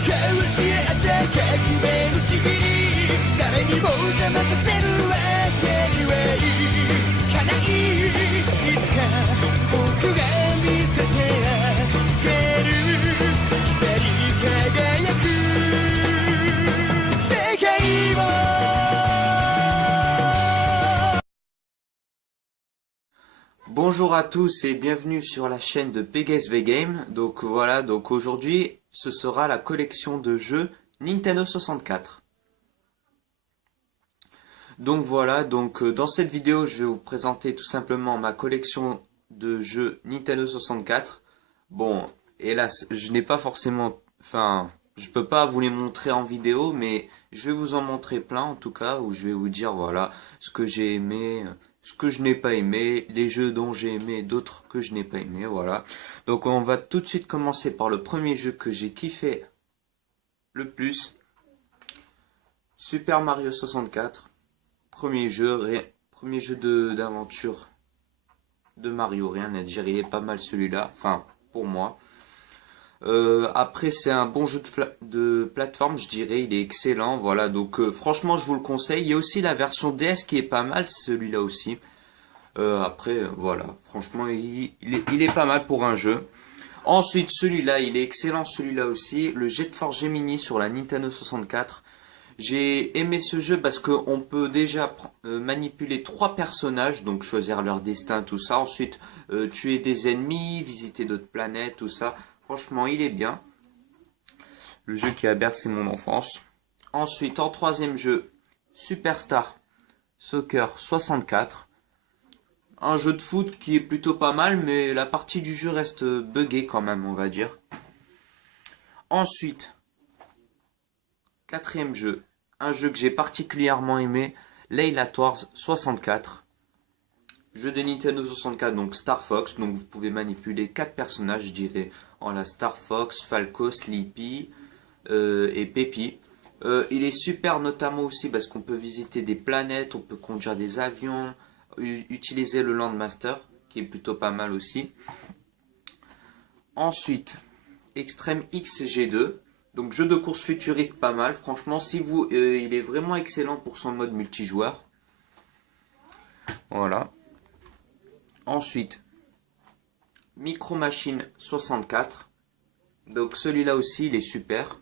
教え合って革命の次に誰にも邪魔させるわけにはいかないいつか僕が見せてあげる光り輝く世界を Bonjour à tous et bienvenue sur la chaîne de PGSV Game. Donc voilà, donc aujourd'hui ce sera la collection de jeux Nintendo 64. Donc voilà, donc dans cette vidéo je vais vous présenter tout simplement ma collection de jeux Nintendo 64. Bon, hélas, je n'ai pas forcément, je peux pas vous les montrer en vidéo, mais je vais vous en montrer plein en tout cas, où je vais vous dire voilà ce que j'ai aimé, ce que je n'ai pas aimé, les jeux dont j'ai aimé, d'autres que je n'ai pas aimé, voilà. Donc on va tout de suite commencer par le premier jeu que j'ai kiffé le plus, Super Mario 64. Premier jeu d'aventure de Mario, rien à dire, il est pas mal celui-là, enfin pour moi. Après c'est un bon jeu de plateforme, je dirais, il est excellent, voilà, donc franchement je vous le conseille. Il y a aussi la version DS qui est pas mal, celui-là aussi. Après voilà, franchement il est pas mal pour un jeu. Ensuite celui-là, il est excellent, celui-là aussi, le Jet Force Gemini sur la Nintendo 64. J'ai aimé ce jeu parce qu'on peut déjà manipuler 3 personnages, donc choisir leur destin, tout ça. Ensuite, tuer des ennemis, visiter d'autres planètes, tout ça. Franchement, il est bien. Le jeu qui a bercé mon enfance. Ensuite, en troisième jeu, Superstar Soccer 64. Un jeu de foot qui est plutôt pas mal, mais la partie du jeu reste buggée quand même, on va dire. Ensuite, quatrième jeu. Un jeu que j'ai particulièrement aimé, Layla Wars 64. Jeu de Nintendo 64, donc Star Fox. Donc vous pouvez manipuler 4 personnages, je dirais. En la Star Fox, Falco, Sleepy et Peppy. Il est super notamment aussi parce qu'on peut visiter des planètes, on peut conduire des avions, utiliser le Landmaster, qui est plutôt pas mal aussi. Ensuite, Extreme X G2. Donc jeu de course futuriste pas mal, franchement si vous, il est vraiment excellent pour son mode multijoueur. Voilà. Ensuite, Micro Machine 64. Donc celui-là aussi il est super.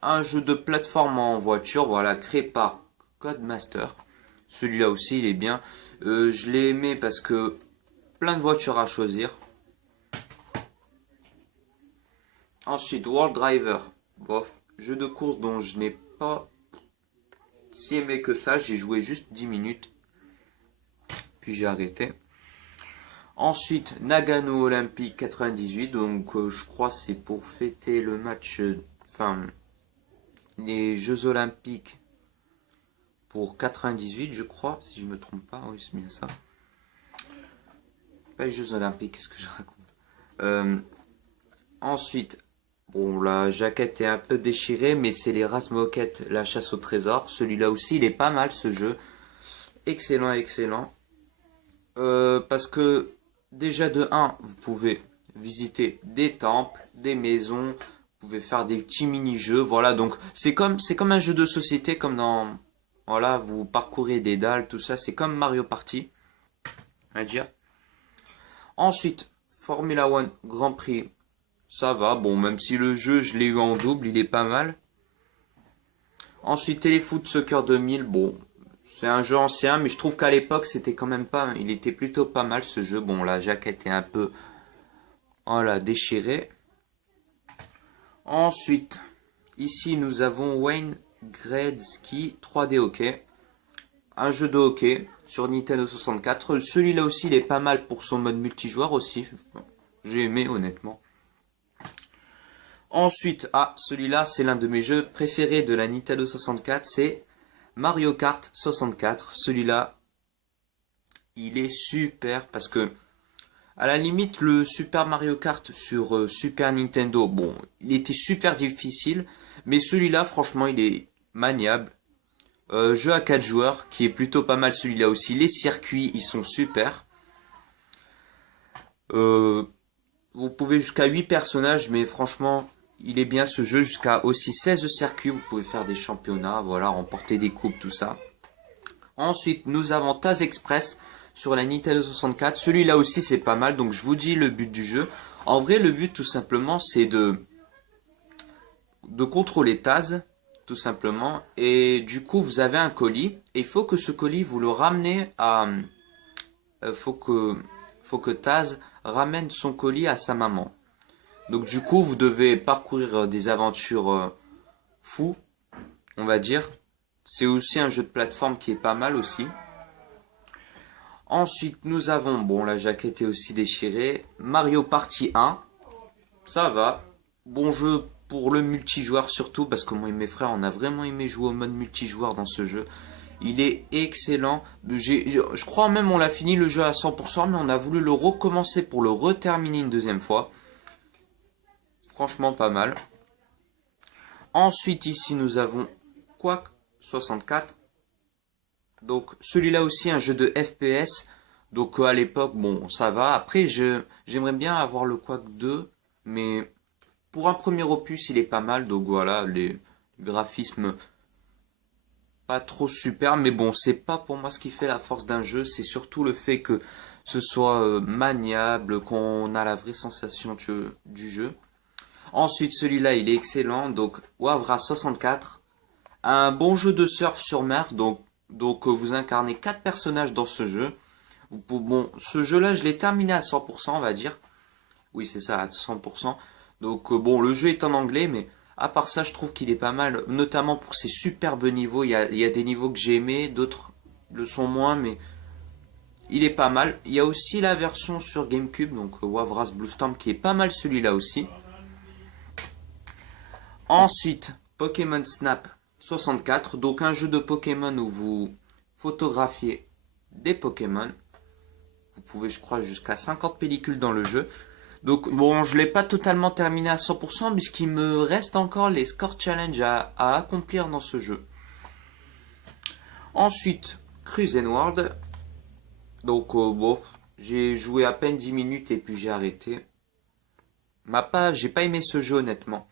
Un jeu de plateforme en voiture, voilà, créé par Codemaster. Celui-là aussi il est bien. Je l'ai aimé parce que plein de voitures à choisir. Ensuite, World Driver, bof, jeu de course dont je n'ai pas si aimé que ça, j'ai joué juste 10 minutes, puis j'ai arrêté. Ensuite, Nagano Olympique 98, donc je crois c'est pour fêter le match, les Jeux Olympiques pour 98, je crois, si je me trompe pas, oui c'est bien ça. Pas les Jeux Olympiques, qu'est-ce que je raconte. Ensuite, bon, la jaquette est un peu déchirée, mais c'est les Razmoket, la chasse au trésor. Celui-là aussi, il est pas mal ce jeu. Excellent, excellent. Parce que, déjà de 1, vous pouvez visiter des temples, des maisons, vous pouvez faire des petits mini-jeux. Voilà, donc c'est comme un jeu de société, comme dans... Voilà, vous parcourez des dalles, tout ça. C'est comme Mario Party, à dire. Ensuite, Formula One Grand Prix. Ça va, bon, même si le jeu, je l'ai eu en double, il est pas mal. Ensuite, Téléfoot Soccer 2000, bon, c'est un jeu ancien, mais je trouve qu'à l'époque, c'était quand même pas... Il était plutôt pas mal, ce jeu. Bon, la jaquette est un peu... Voilà, déchirée. Ensuite, ici, nous avons Wayne Gretzky 3D Hockey. Un jeu de hockey sur Nintendo 64. Celui-là aussi, il est pas mal pour son mode multijoueur aussi. J'ai aimé, honnêtement. Ensuite, celui-là, c'est l'un de mes jeux préférés de la Nintendo 64, c'est Mario Kart 64. Celui-là, il est super parce que, à la limite, le Super Mario Kart sur Super Nintendo, bon, il était super difficile, mais celui-là, franchement, il est maniable. Jeu à 4 joueurs, qui est plutôt pas mal celui-là aussi. Les circuits, ils sont super. Vous pouvez jusqu'à 8 personnages, mais franchement... il est bien ce jeu, jusqu'à aussi 16 circuits, vous pouvez faire des championnats, voilà, remporter des coupes, tout ça. Ensuite, nous avons Taz Express sur la Nintendo 64. Celui-là aussi, c'est pas mal. Donc, je vous dis le but du jeu. En vrai, le but, tout simplement, c'est de contrôler Taz, tout simplement. Et du coup, vous avez un colis. Et il faut que ce colis, vous le ramenez à... faut que Taz ramène son colis à sa maman. Donc, du coup, vous devez parcourir des aventures fous, on va dire. C'est aussi un jeu de plateforme qui est pas mal aussi. Ensuite, nous avons, bon, la jaquette est aussi déchirée, Mario Party 1. Ça va. Bon jeu pour le multijoueur surtout, parce que moi et mes frères, on a vraiment aimé jouer au mode multijoueur dans ce jeu. Il est excellent. Je crois même on l'a fini le jeu à 100%, mais on a voulu le recommencer pour le reterminer une deuxième fois. Franchement, pas mal. Ensuite, ici, nous avons Quake 64. Donc celui-là aussi un jeu de FPS. Donc à l'époque, bon, ça va. Après, j'aimerais bien avoir le Quake 2, mais pour un premier opus, il est pas mal. Donc voilà, les graphismes pas trop super, mais bon, c'est pas pour moi ce qui fait la force d'un jeu. C'est surtout le fait que ce soit maniable, qu'on a la vraie sensation du jeu. Ensuite, celui-là, il est excellent. Donc Wavra 64. Un bon jeu de surf sur mer, donc vous incarnez 4 personnages dans ce jeu. Bon, ce jeu-là, je l'ai terminé à 100%, on va dire. Oui, c'est ça, à 100%. Donc bon, le jeu est en anglais, mais à part ça, je trouve qu'il est pas mal, notamment pour ses superbes niveaux. Il y a des niveaux que j'ai aimés, d'autres le sont moins, mais il est pas mal. Il y a aussi la version sur GameCube, donc Wavra's Blue Storm, qui est pas mal celui-là aussi. Ensuite, Pokémon Snap 64, donc un jeu de Pokémon où vous photographiez des Pokémon. Vous pouvez, je crois, jusqu'à 50 pellicules dans le jeu. Donc, bon, je ne l'ai pas totalement terminé à 100%, puisqu'il me reste encore les score challenge à accomplir dans ce jeu. Ensuite, Cruise World. Donc, bon, j'ai joué à peine 10 minutes et puis j'ai arrêté. J'ai pas aimé ce jeu, honnêtement.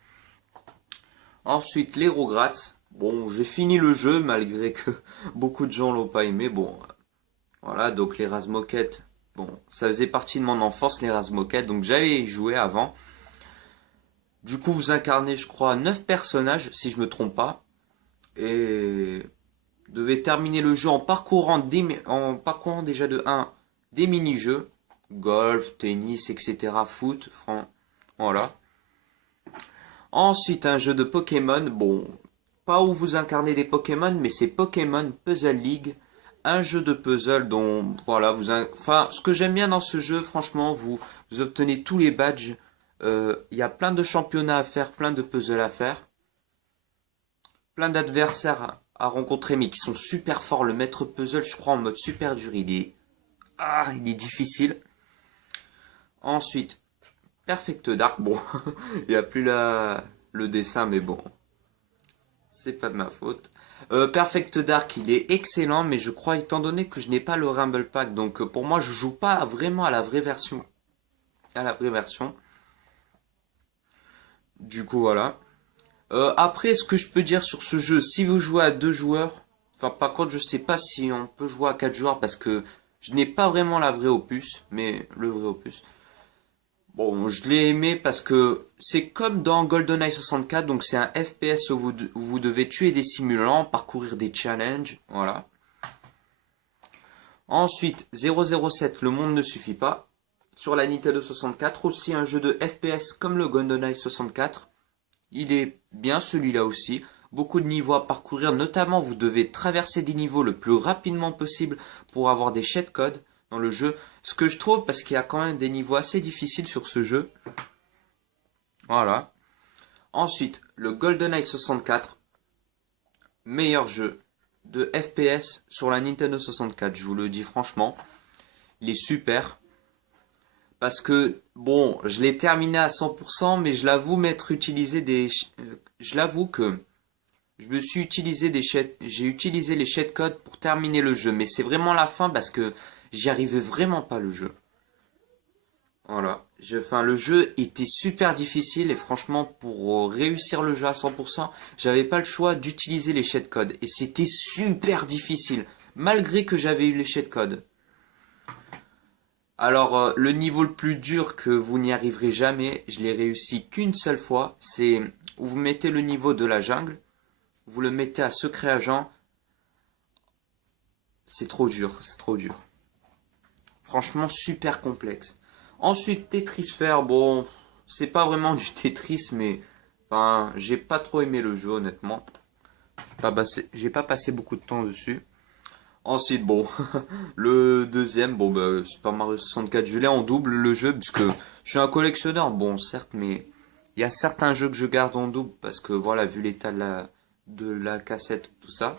Ensuite, les Rugrats. Bon, j'ai fini le jeu, malgré que beaucoup de gens l'ont pas aimé. Bon, voilà, donc les Razmoket. Bon, ça faisait partie de mon enfance, les Razmoket, donc j'avais joué avant. Du coup, vous incarnez, je crois, 9 personnages, si je me trompe pas. Et vous devez terminer le jeu en parcourant déjà de 1 des mini-jeux. Golf, tennis, etc. Foot, voilà. Ensuite, un jeu de Pokémon. Bon, pas où vous incarnez des Pokémon, mais c'est Pokémon Puzzle League. Un jeu de puzzle dont, voilà, enfin, ce que j'aime bien dans ce jeu, franchement, vous obtenez tous les badges. Il y a plein de championnats à faire, plein de puzzles à faire. Plein d'adversaires à rencontrer, mais qui sont super forts. Le maître puzzle, je crois, en mode super dur, il est difficile. Ensuite, Perfect Dark, bon, il n'y a plus le dessin, mais bon, c'est pas de ma faute. Perfect Dark, il est excellent, mais je crois, étant donné que je n'ai pas le Rumble Pack, donc pour moi, je joue pas vraiment à la vraie version. Du coup, voilà. Après, ce que je peux dire sur ce jeu, si vous jouez à 2 joueurs, enfin, par contre, je sais pas si on peut jouer à 4 joueurs, parce que je n'ai pas vraiment la vraie opus, mais le vrai opus. Bon, je l'ai aimé parce que c'est comme dans GoldenEye 64, donc c'est un FPS où vous devez tuer des simulants, parcourir des challenges, voilà. Ensuite, 007, le monde ne suffit pas. Sur la Nintendo 64, aussi un jeu de FPS comme le GoldenEye 64. Il est bien celui-là aussi. Beaucoup de niveaux à parcourir, notamment vous devez traverser des niveaux le plus rapidement possible pour avoir des cheat codes dans le jeu. Ce que je trouve, parce qu'il y a quand même des niveaux assez difficiles sur ce jeu. Voilà. Ensuite, le GoldenEye 64. Meilleur jeu de FPS sur la Nintendo 64. Je vous le dis franchement. Il est super. Parce que, bon, je l'ai terminé à 100%, mais je l'avoue je l'avoue que j'ai utilisé les cheat codes pour terminer le jeu. Mais c'est vraiment la fin parce que j'y arrivais vraiment pas le jeu. Voilà. Enfin, le jeu était super difficile et franchement, pour réussir le jeu à 100%, j'avais pas le choix d'utiliser les cheat codes. Et c'était super difficile, malgré que j'avais eu les cheat codes. Alors, le niveau le plus dur que vous n'y arriverez jamais, je l'ai réussi qu'une seule fois, c'est vous mettez le niveau de la jungle, vous le mettez à secret agent, c'est trop dur, c'est trop dur. Franchement, super complexe. Ensuite, Tetrisphère, bon, c'est pas vraiment du Tetris, mais enfin, j'ai pas trop aimé le jeu, honnêtement. J'ai pas passé beaucoup de temps dessus. Ensuite, bon, le deuxième, bon, bah, Super Mario 64, je l'ai en double le jeu, puisque je suis un collectionneur, bon, certes, mais il y a certains jeux que je garde en double, parce que voilà, vu l'état de la cassette, tout ça,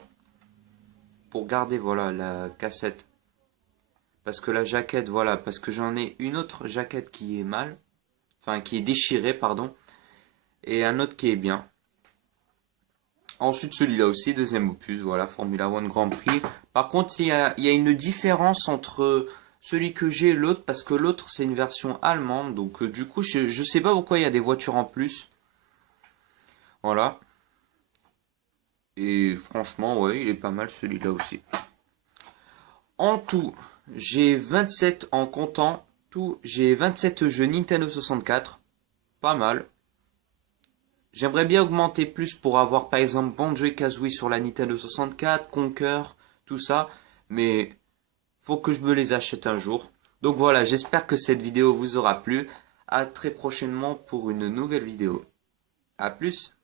pour garder, voilà, la cassette. Parce que la jaquette, voilà, parce que j'en ai une autre jaquette qui est mal, enfin qui est déchirée, pardon, et un autre qui est bien. Ensuite celui-là aussi, deuxième opus, voilà, Formula One Grand Prix. Par contre, il y a une différence entre celui que j'ai et l'autre, parce que l'autre c'est une version allemande, donc du coup je sais pas pourquoi il y a des voitures en plus. Voilà. Et franchement, ouais, il est pas mal celui-là aussi. En tout, j'ai 27 en comptant tout, j'ai 27 jeux Nintendo 64, pas mal. J'aimerais bien augmenter plus pour avoir par exemple Banjo et Kazooie sur la Nintendo 64, Conker, tout ça, mais faut que je me les achète un jour. Donc voilà, j'espère que cette vidéo vous aura plu. À très prochainement pour une nouvelle vidéo. A plus.